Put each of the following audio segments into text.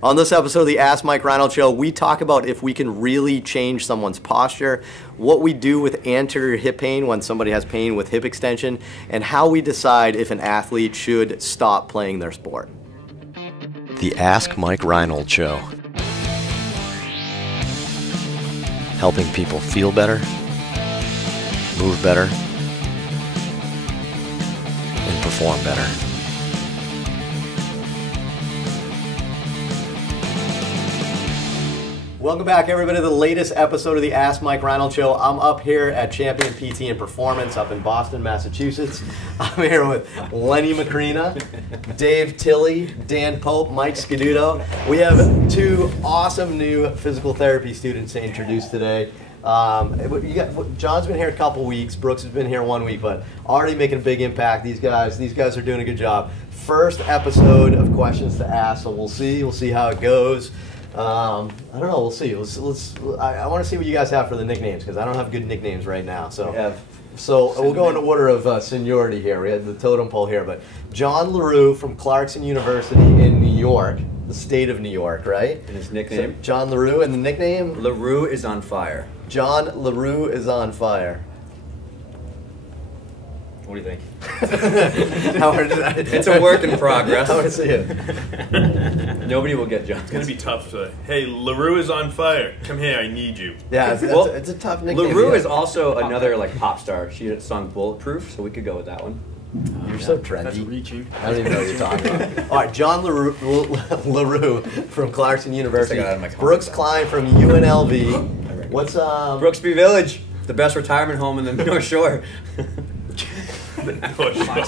On this episode of the Ask Mike Reinold Show, we talk about if we can really change someone's posture, what we do with anterior hip pain when somebody has pain with hip extension, and how we decide if an athlete should stop playing their sport. The Ask Mike Reinold Show. Helping people feel better, move better, and perform better. Welcome back, everybody, to the latest episode of the Ask Mike Reinold Show. I'm up here at Champion PT and Performance up in Boston, Massachusetts. I'm here with Lenny Macrina, Dave Tilley, Dan Pope, Mike Scaduto. We have two awesome new physical therapy students to introduce today. John's been here a couple weeks, Brooks has been here 1 week, but already making a big impact. These guys are doing a good job. First episode of questions to ask, so we'll see how it goes. I don't know. We'll see. I want to see what you guys have for the nicknames because I don't have good nicknames right now. So we'll go in order of seniority here. We had the totem pole here, but John LaRue from Clarkson University in New York, the state of New York, right? And his nickname? So John LaRue, and the nickname? LaRue is on fire. John LaRue is on fire. What do you think? It's a work in progress. I want to see it. Nobody will get John. It's going to be tough to, hey, LaRue is on fire. Come here, I need you. Yeah, it's a tough nickname. LaRue is also another pop star. She had sung Bulletproof, so we could go with that one. You're so trendy. That's reaching. I don't even know what you're talking about. All right, John LaRue from Clarkson University. Brooks Klein from UNLV. What's Brooksby Village, the best retirement home in the North Shore. All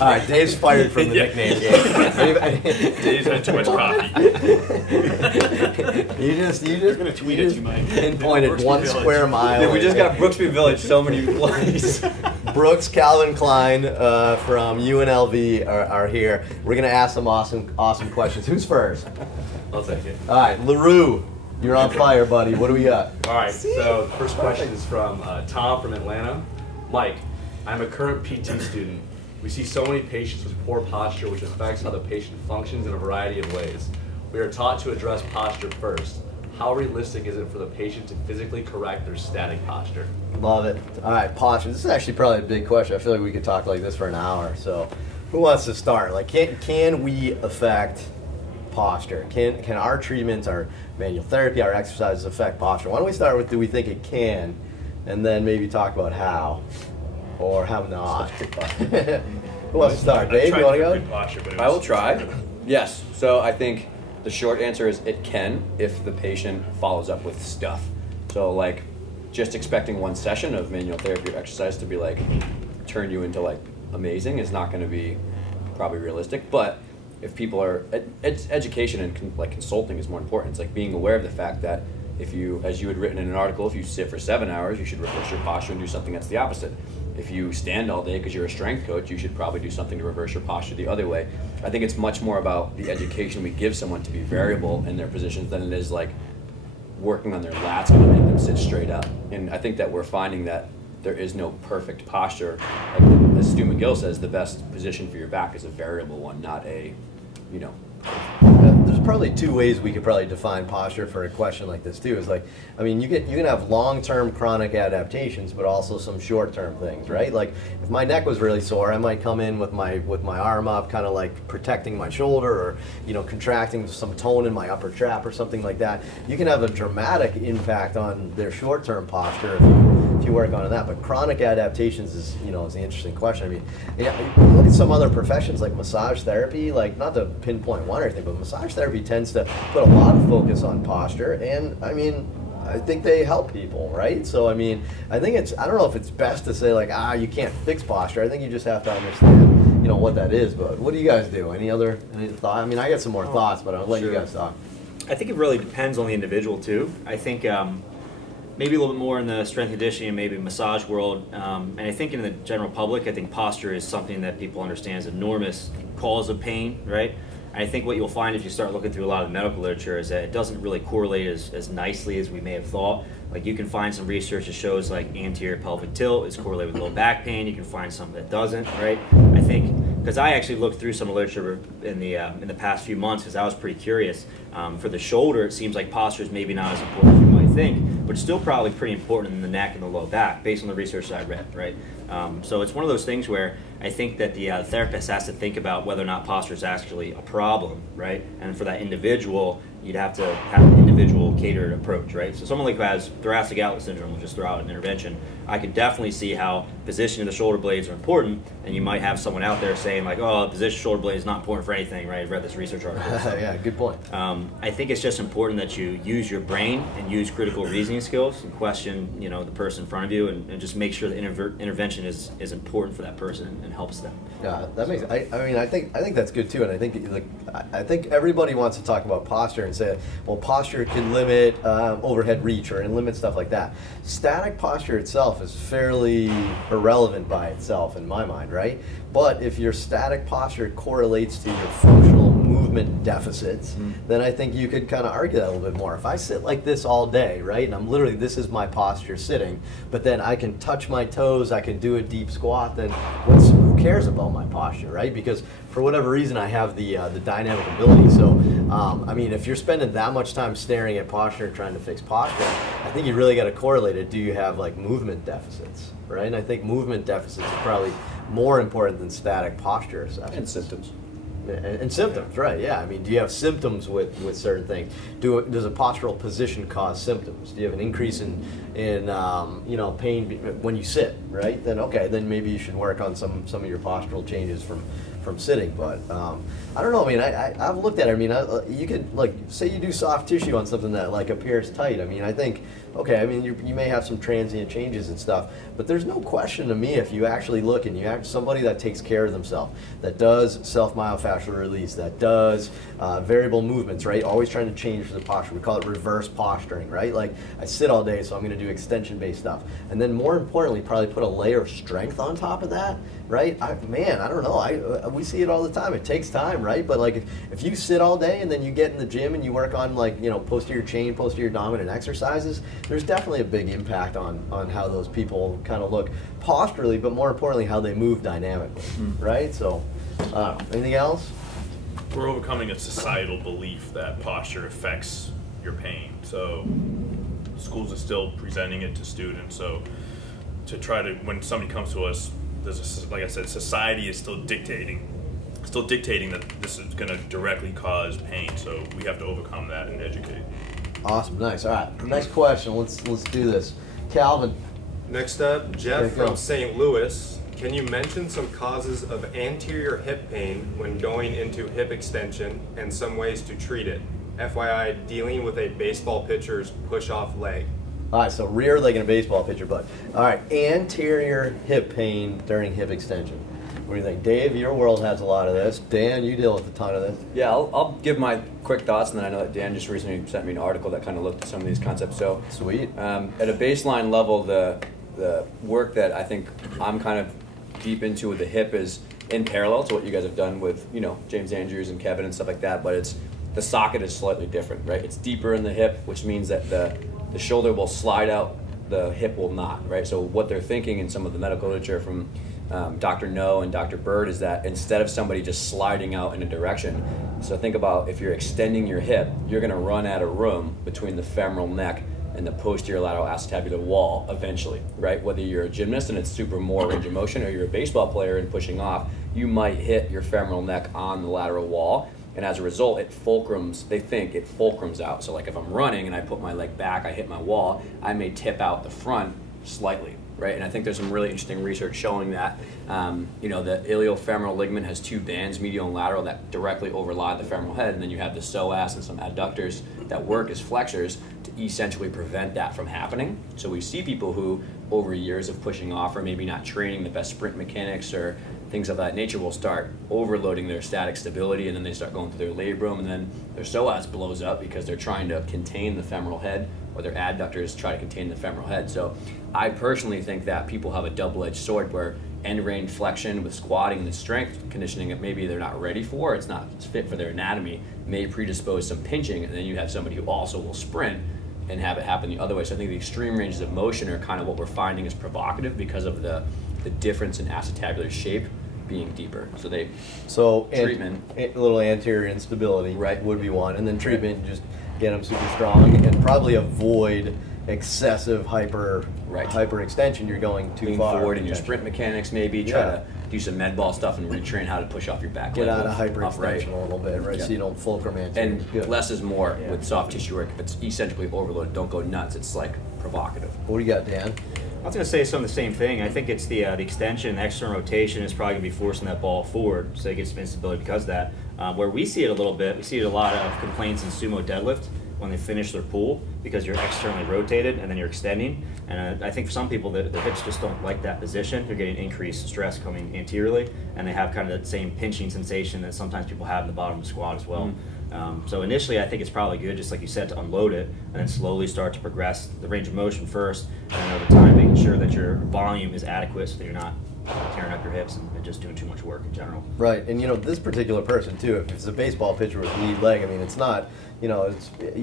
right, Dave's fired from the nickname game. Dave's had too much coffee. You just gonna tweet at you, Mike. pinpointed Brooksby 1 Village. square mile. Yeah, we just got Brooksby Village so many places. Brooks, Calvin Klein from UNLV are here. We're gonna ask some awesome questions. Who's first? I'll take it. All right, LaRue, you're on fire, buddy. What do we got? All right, so the first question is from Tom from Atlanta. Mike, I'm a current PT student. We see so many patients with poor posture, which affects how the patient functions in a variety of ways. We are taught to address posture first. How realistic is it for the patient to physically correct their static posture? Love it. All right, posture. This is actually probably a big question. I feel like we could talk like this for an hour. So, who wants to start? Like, can we affect posture? Can our treatments, our manual therapy, our exercises affect posture? Why don't we start with do we think it can, and then maybe talk about how. Or how not. Who wants to start? Dave, you want to go? I will try. Yes. So I think the short answer is it can if the patient follows up with stuff. So just expecting one session of manual therapy or exercise to be turn you into amazing is not going to be probably realistic. But if people are, it's education and consulting is more important. It's being aware of the fact that if you, as you had written in an article, if you sit for 7 hours, you should reverse your posture and do something that's the opposite. If you stand all day because you're a strength coach, you should probably do something to reverse your posture the other way. I think it's much more about the education we give someone to be variable in their positions than it is working on their lats going to make them sit straight up. And I think that we're finding that there is no perfect posture. As Stu McGill says, the best position for your back is a variable one, not a, There's probably two ways we could probably define posture for a question like this too. Is you can have long-term chronic adaptations, but also some short-term things, right? Like if my neck was really sore, I might come in with my arm up, kind of protecting my shoulder, or contracting some tone in my upper trap or something like that. You can have a dramatic impact on their short-term posture if you work on that. But chronic adaptations is is the interesting question. Look at some other professions like massage therapy. Not to pinpoint one or anything, but massage therapy tends to put a lot of focus on posture, and I think they help people, right? So I think I don't know if it's best to say you can't fix posture. I think you just have to understand what that is. But what do you guys do? Any thought? I got some more thoughts, but I'll let you guys talk. I think it really depends on the individual too. I think maybe a little bit more in the strength conditioning and maybe massage world. And I think in the general public, I think posture is something that people understand is an enormous cause of pain, right? And I think what you'll find if you start looking through a lot of medical literature is that it doesn't really correlate as nicely as we may have thought. You can find some research that shows anterior pelvic tilt is correlated with low back pain. You can find some that doesn't, right? I think because I actually looked through some literature in the past few months because I was pretty curious. For the shoulder, it seems like posture is maybe not as important as you might think, but still probably pretty important in the neck and the low back based on the research that I read, right? So it's one of those things where I think that the therapist has to think about whether or not posture is actually a problem, right? And for that individual, you'd have to have an individual catered approach, right? So someone like who has thoracic outlet syndrome will just throw out an intervention. I could definitely see how positioning the shoulder blades are important, and you might have someone out there saying like, oh, position shoulder blade is not important for anything, right? I've read this research article. So, yeah, good point. I think it's just important that you use your brain and use critical reasoning skills and question, the person in front of you, and just make sure the intervention is important for that person and helps them. Yeah, that makes. I think that's good too, and I think everybody wants to talk about posture and say, well, posture can limit overhead reach or limit stuff like that. Static posture itself is fairly irrelevant by itself in my mind, right? But if your static posture correlates to your functional movement deficits, then I think you could kind of argue that a little bit more. If I sit like this all day, right, and I'm literally, this is my posture sitting, but then I can touch my toes, I can do a deep squat, then who cares about my posture, right? Because for whatever reason, I have the dynamic ability. So, if you're spending that much time staring at posture and trying to fix posture, I think you really got to correlate it. Do you have like movement deficits, right? And I think movement deficits is probably more important than static posture assessments. And symptoms. And symptoms, right? Yeah. Do you have symptoms with certain things? Does a postural position cause symptoms? Do you have an increase in pain when you sit? Right? Then maybe you should work on some of your postural changes from sitting. But I don't know. I've looked at it. You could say you do soft tissue on something that appears tight. I think you may have some transient changes and stuff, but there's no question to me if you actually look and you have somebody that takes care of themselves, that does self-myofascial release, that does variable movements, right? Always trying to change the posture. We call it reverse posturing, right? Like I sit all day, so I'm going to do extension-based stuff, and then more importantly, probably put a layer of strength on top of that, right? I don't know. We see it all the time. It takes time, right? But if you sit all day and then you get in the gym and you work on posterior chain, posterior dominant exercises, there's definitely a big impact on how those people kind of look posturally, but more importantly, how they move dynamically, right? So, anything else? We're overcoming a societal belief that posture affects your pain. So schools are still presenting it to students. So to try to, when somebody comes to us, like I said, society is still dictating that this is going to directly cause pain. So we have to overcome that and educate. Awesome, nice. All right, next question. Let's do this. Calvin. Next up, Jeff from St. Louis. Can you mention some causes of anterior hip pain when going into hip extension and some ways to treat it? FYI, dealing with a baseball pitcher's push-off leg. All right, so rear leg in a baseball pitcher, but all right, anterior hip pain during hip extension. What do you think? Dave, your world has a lot of this. Dan, you deal with a ton of this. Yeah, I'll give my quick thoughts, and then I know that Dan just recently sent me an article that kind of looked at some of these concepts. So sweet. At a baseline level, the work that I think I'm kind of deep into with the hip is in parallel to what you guys have done with James Andrews and Kevin and stuff like that. But the socket is slightly different, right? It's deeper in the hip, which means that the shoulder will slide out, the hip will not, right? So what they're thinking in some of the medical literature from Dr. No and Dr. Bird is that instead of somebody just sliding out in a direction, so think about if you're extending your hip, you're going to run out of room between the femoral neck and the posterior lateral acetabular wall eventually, right? Whether you're a gymnast and it's super more range of motion, or you're a baseball player and pushing off, you might hit your femoral neck on the lateral wall, and as a result, they think it fulcrums out. So if I'm running and I put my leg back, I hit my wall, I may tip out the front slightly, right? And I think there's some really interesting research showing that, the iliofemoral ligament has two bands, medial and lateral, that directly overlie the femoral head, and then you have the psoas and some adductors that work as flexors to essentially prevent that from happening. So we see people who, over years of pushing off or maybe not training the best sprint mechanics or things of that nature, will start overloading their static stability, and then they start going through their labrum, and then their psoas blows up because they're trying to contain the femoral head, or their adductors try to contain the femoral head. So I personally think that people have a double-edged sword where end range flexion with squatting and the strength conditioning that maybe they're not ready for, it's not fit for their anatomy, may predispose some pinching, and then you have somebody who also will sprint and have it happen the other way. So I think the extreme ranges of motion are kind of what we're finding is provocative because of the difference in acetabular shape being deeper. Treatment. A little anterior instability Right. would be one, and then treatment, just get them super strong, and probably avoid excessive hyperextension. You're going too lean far. forward in your sprint mechanics, maybe try to do some med ball stuff and retrain how to push off your back Get leg out of upright. hyperextension a little bit, right? Yeah. So you don't fulcrum anterior. And Good. less is more with soft tissue work. If it's eccentrically overloaded, don't go nuts. It's like provocative. What do you got, Dan? I was going to say some of the same thing. I think it's the extension, the external rotation is probably going to be forcing that ball forward, so it gets some instability because of that. Where we see it a little bit, we see it a lot of complaints in sumo deadlift when they finish their pull because you're externally rotated and then you're extending. And I think for some people, the hips just don't like that position. They're getting increased stress coming anteriorly, and they have kind of that same pinching sensation that sometimes people have in the bottom of the squat as well. So initially, I think it's probably good, just like you said, to unload it and then slowly start to progress the range of motion first, and then over time making sure that your volume is adequate so that you're not tearing up your hips and just doing too much work in general. Right, and this particular person too, if it's a baseball pitcher with lead leg, I mean, it's not, you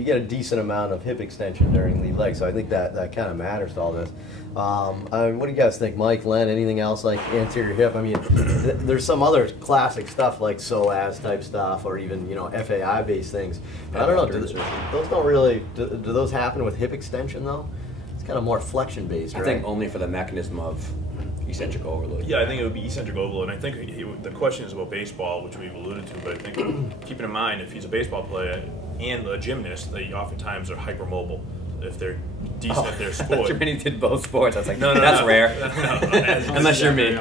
get a decent amount of hip extension during lead leg, so I think that kind of matters to all this. What do you guys think, Mike, Len, anything else like anterior hip? I mean, there's some other classic stuff like psoas type stuff, or even, FAI based things. But I don't know, those don't really, do those happen with hip extension though? It's kind of more flexion based, right? I think only for the mechanism of eccentric overload. Yeah, I think it would be eccentric overload. And I think the question is about baseball, which we've alluded to, but I think keeping in mind, if he's a baseball player and a gymnast, they oftentimes are hypermobile. If they're decent at their sport. He did both sports. I was like, No, that's no. rare. No, Unless you're me.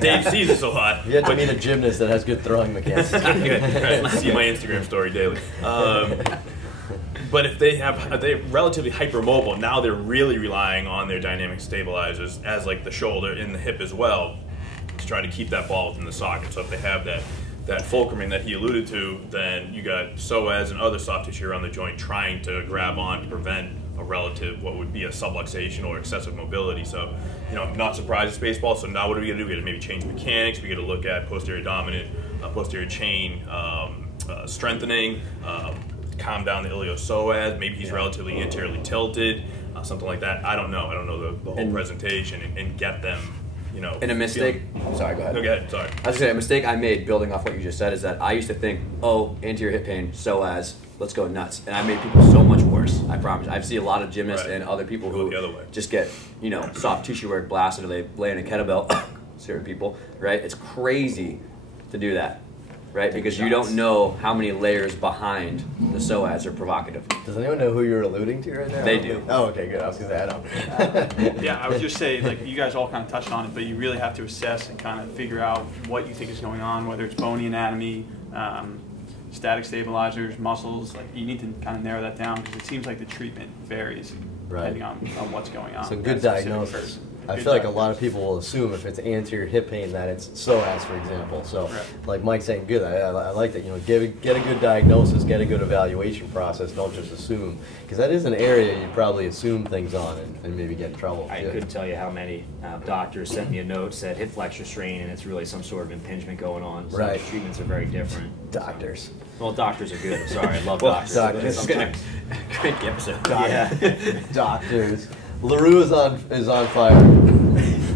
Dave sees this a lot. You have to meet a gymnast that has good throwing mechanics. Good. Right, see my Instagram story daily. But if they're relatively hypermobile, now they're really relying on their dynamic stabilizers as like the shoulder and the hip as well to try to keep that ball within the socket. So if they have that fulcruming that he alluded to, then you got psoas and other soft tissue around the joint trying to grab on to prevent a relative, what would be a subluxation or excessive mobility. So, not surprised it's baseball. So now what are we going to do? We got to maybe change mechanics. We got to look at posterior dominant, posterior chain strengthening, calm down the iliopsoas. Maybe he's relatively anteriorly tilted, something like that. I don't know. I don't know the whole presentation and get them. And a mistake. Sorry, go ahead. No, go ahead. Sorry. I was gonna say a mistake I made building off what you just said is that I used to think, anterior hip pain, psoas, let's go nuts, and I made people so much worse. I promise. I see a lot of gymnasts and other people who the other way. just get soft tissue work blasted, or they lay in a kettlebell. Certain people, right? It's crazy to do that, right? Because you don't know how many layers behind the psoas are provocative. Does anyone know who you're alluding to right now? They do. Oh, okay, good. I was going to say, I don't. Yeah, I would just say, like, you guys all kind of touched on it, but you really have to assess and kind of figure out what you think is going on, whether it's bony anatomy, static stabilizers, muscles. Like, you need to kind of narrow that down because it seems like the treatment varies depending on what's going on. So good diagnosis. I feel like a lot of people will assume if it's anterior hip pain that it's psoas, for example. So, like Mike's saying, good. I like that. Get a good diagnosis, get a good evaluation process. Don't just assume, because that is an area you probably assume things on and maybe get in trouble. I couldn't tell you how many doctors sent me a note, said hip flexor strain, and it's really some sort of impingement going on. So the treatments are very different. Doctors. Well, doctors are good. I'm sorry, I love doctors. Doctors. Great episode. Doctors. LaRue is on fire.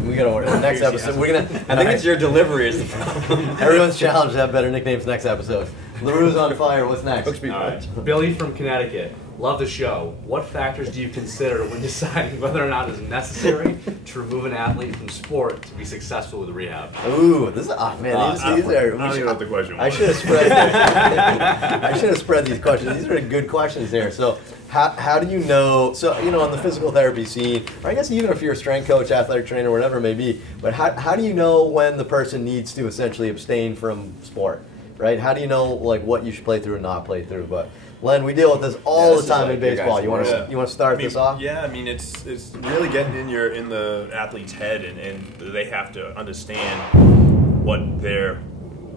We gotta order the next episode. I think it's your delivery is the problem. Everyone's challenged to have better nicknames next episode. LaRue's on fire. What's next? All right. Billy from Connecticut. Love the show. What factors do you consider when deciding whether or not it's necessary to remove an athlete from sport to be successful with rehab? Ooh, this is these are. I don't even know what the question was. I should have spread. I should have spread these questions. These are good questions here. So, how do you know? So, on the physical therapy scene, or I guess even if you're a strength coach, athletic trainer, whatever it may be, but how do you know when the person needs to essentially abstain from sport, right? How do you know what you should play through and not play through? But Len, we deal with this all the time in baseball. You want to start this off? Yeah, I mean it's really getting in the athlete's head, and they have to understand what their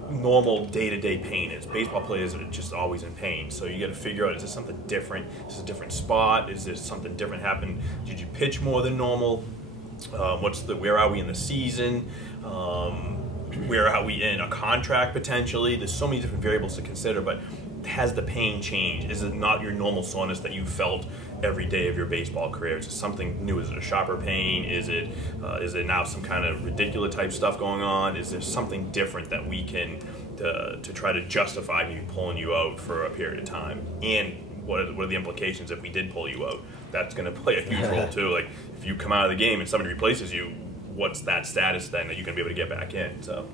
normal day-to-day pain is. Baseball players are just always in pain, so you got to figure out, is this something different? Is this a different spot? Is there something different happen? Did you pitch more than normal? Where are we in the season? Where are we in a contract potentially? There's so many different variables to consider, but has the pain changed? Is it not your normal soreness that you felt every day of your baseball career? Is it something new? Is it a sharper pain? Is it now some kind of ridiculous type stuff going on? Is there something different that we can to try to justify maybe pulling you out for a period of time? And what are the implications if we did pull you out? That's going to play a huge role too. Like if you come out of the game and somebody replaces you, what's that status then that you're going to be able to get back in? So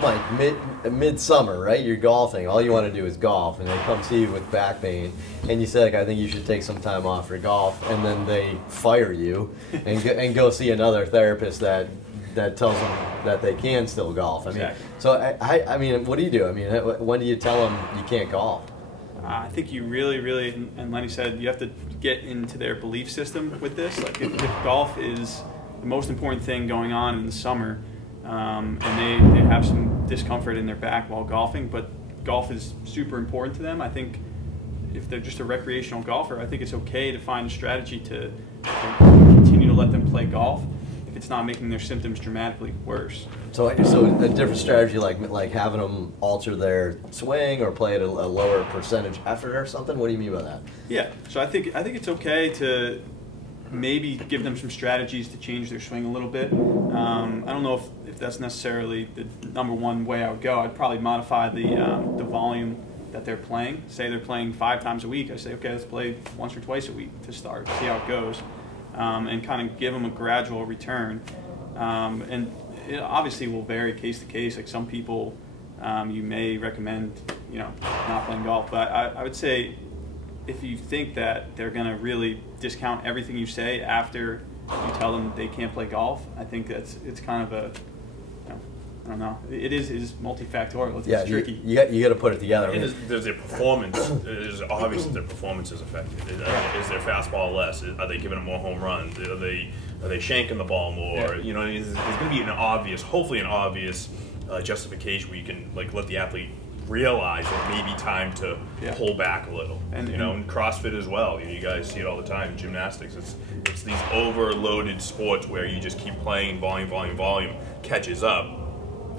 Mike, midsummer, right? You're golfing. All you want to do is golf, and they come see you with back pain, and you say, like, I think you should take some time off for golf, and then they fire you and go see another therapist that tells them that they can still golf. I mean, Exactly. So I mean, what do you do? I mean, when do you tell them you can't golf? I think you really, and Lenny said, you have to get into their belief system with this. Like if golf is the most important thing going on in the summer, and they have some discomfort in their back while golfing, but golf is super important to them. I think if they're just a recreational golfer, I think it's okay to find a strategy to continue to let them play golf if it's not making their symptoms dramatically worse. So a different strategy, like having them alter their swing or play at a lower percentage effort or something. What do you mean by that? Yeah, so I think it's okay to maybe give them some strategies to change their swing a little bit. I don't know if that's necessarily the number one way I would go. I'd probably modify the volume that they're playing. Say they're playing 5 times a week. I say, okay, let's play once or twice a week to start, see how it goes, and kind of give them a gradual return. And it obviously will vary case to case. Like some people, you may recommend, not playing golf, but I would say if you think that they're going to really discount everything you say after you tell them they can't play golf, I think it's kind of a, I don't know. It is multifactorial. It's tricky. You got to put it together. There's their performance. It is obvious that their performance is affected. Is their fastball less? Are they giving them more home runs? Are they shanking the ball more? Yeah. There's going to be hopefully an obvious justification where you can let the athlete realize it may be time to pull back a little. And in CrossFit as well. You guys see it all the time. Gymnastics. It's these overloaded sports where you just keep playing, volume catches up.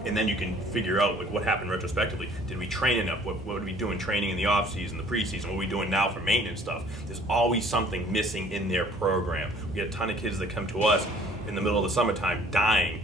And then you can figure out what happened retrospectively. Did we train enough? What were we doing training in the off season, the preseason? What are we doing now for maintenance stuff? There's always something missing in their program. We get a ton of kids that come to us in the middle of the summertime dying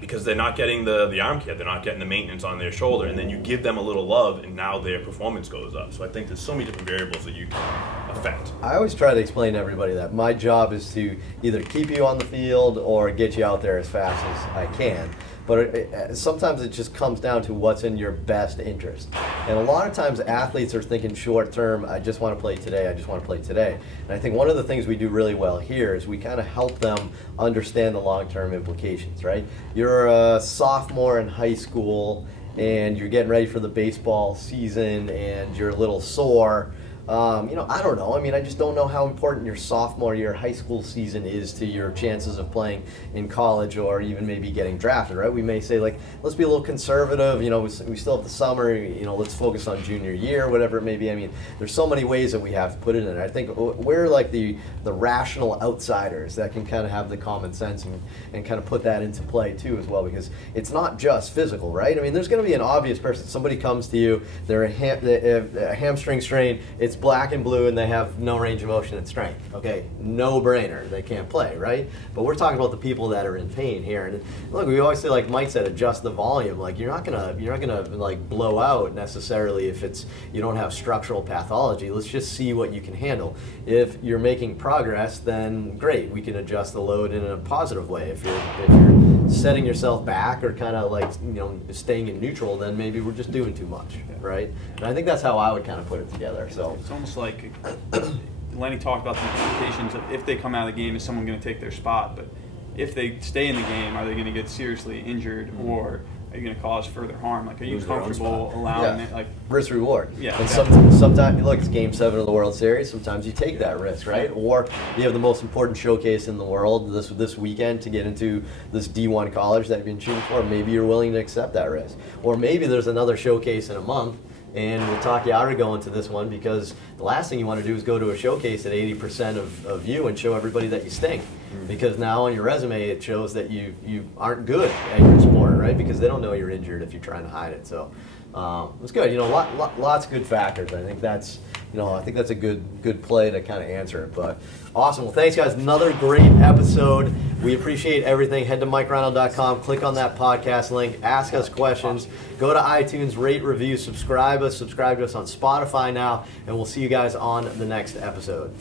because they're not getting the arm care, they're not getting the maintenance on their shoulder, and then you give them a little love and now their performance goes up. So I think there's so many different variables that you can affect. I always try to explain to everybody that my job is to either keep you on the field or get you out there as fast as I can. But sometimes it just comes down to what's in your best interest. And a lot of times athletes are thinking short term, I just want to play today, I just want to play today. And I think one of the things we do really well here is we kind of help them understand the long-term implications, right? You're a sophomore in high school and you're getting ready for the baseball season and you're a little sore. I don't know. I mean, I just don't know how important your sophomore year high school season is to your chances of playing in college or even maybe getting drafted, right? We may say, let's be a little conservative. We still have the summer. Let's focus on junior year, whatever it may be. I mean, there's so many ways that we have to put it in. I think we're like the rational outsiders that can kind of have the common sense and kind of put that into play too as well, because it's not just physical, right? I mean, there's going to be an obvious person. Somebody comes to you, they're a hamstring strain. It's black and blue and they have no range of motion and strength. Okay, no brainer, they can't play, right? But we're talking about the people that are in pain here. And look, we always say, like Mike said, adjust the volume. Like you're not gonna like blow out necessarily if you don't have structural pathology. Let's just see what you can handle. If you're making progress, then great, we can adjust the load in a positive way. If you're setting yourself back or kind of staying in neutral, then maybe we're just doing too much, right? And I think that's how I would kind of put it together. So it's almost like Lenny talked about the implications of if they come out of the game, is someone going to take their spot? But if they stay in the game, are they going to get seriously injured, or are you going to cause further harm? Like, are you comfortable allowing it? Like risk reward. Yeah. And exactly. sometimes, look, it's Game 7 of the World Series. Sometimes you take that risk, right? Or you have the most important showcase in the world this weekend to get into this D1 college that you've been shooting for. Maybe you're willing to accept that risk. Or maybe there's another showcase in a month, and we'll talk you out of going to this one, because the last thing you want to do is go to a showcase at 80% of you and show everybody that you stink. Because now on your resume it shows that you aren't good at your sport, right? Because they don't know you're injured if you're trying to hide it. So It's good. You know, lots of good factors. I think that's a good play to kind of answer it. But awesome. Well, thanks, guys. Another great episode. We appreciate everything. Head to MikeReinold.com. Click on that podcast link. Ask us questions. Go to iTunes. Rate, review, subscribe us. Subscribe to us on Spotify now. And we'll see you guys on the next episode.